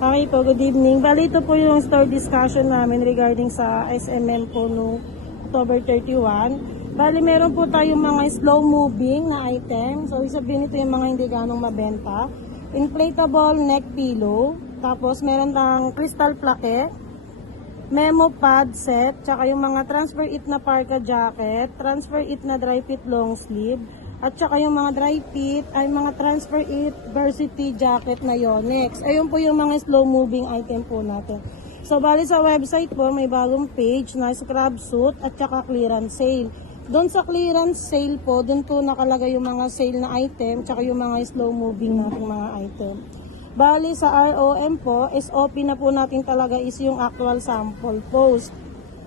Okay po, good evening. Bali, ito po yung store discussion namin regarding sa SMM po no October 31. Bali, meron po tayong mga slow moving na item. So, isabihin ito yung mga hindi ganong mabenta. Inflatable neck pillow. Tapos, meron tayong crystal plaque, memo pad set, tsaka yung mga transfer it na parka jacket, transfer it na dry fit long sleeve, at saka yung mga dry fit ay mga transfer it varsity jacket na Yonex. Ayun po yung mga slow moving item po natin. So bali sa website po may bagong page na scrub suit at saka clearance sale. Doon sa clearance sale po, doon po nakalagay yung mga sale na item tsaka yung mga slow moving nating mga item. Bali sa ROM po, SOP na po natin talaga is yung actual sample post.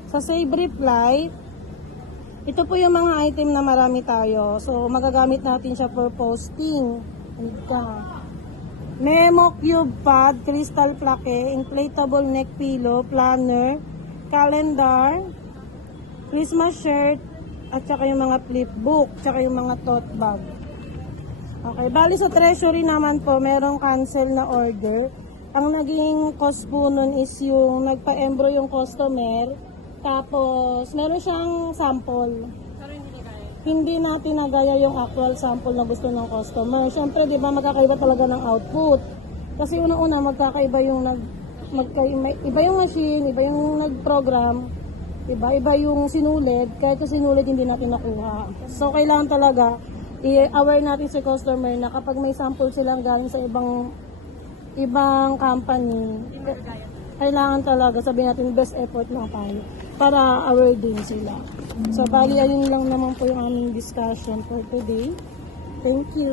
Sa save reply, ito po yung mga item na marami tayo. So, magagamit natin siya for posting. Memo cube pad, crystal plaque, inflatable neck pillow, planner, calendar, Christmas shirt, at saka yung mga flipbook, saka yung mga tote bag. Okay, bali sa treasury naman po, merong cancel na order. Ang naging cost po nun is yung nagpa-embro yung customer. Tapos, meron siyang sample. Pero hindi na kaya. Hindi natin nagaya yung actual sample na gusto ng customer. Siyempre, di ba, magkakaiba talaga ng output. Kasi unang-una, magkakaiba yung iba yung machine, iba yung nag-program, iba yung sinulid. Kaya ito sinulid, hindi natin nakuha. So, kailangan talaga, i-aware natin sa customer na kapag may sample silang galing sa ibang company, kailangan talaga sabihin natin best effort lang tayo para aware din sila. So, bali, ayun lang naman po yung aming discussion for today. Thank you.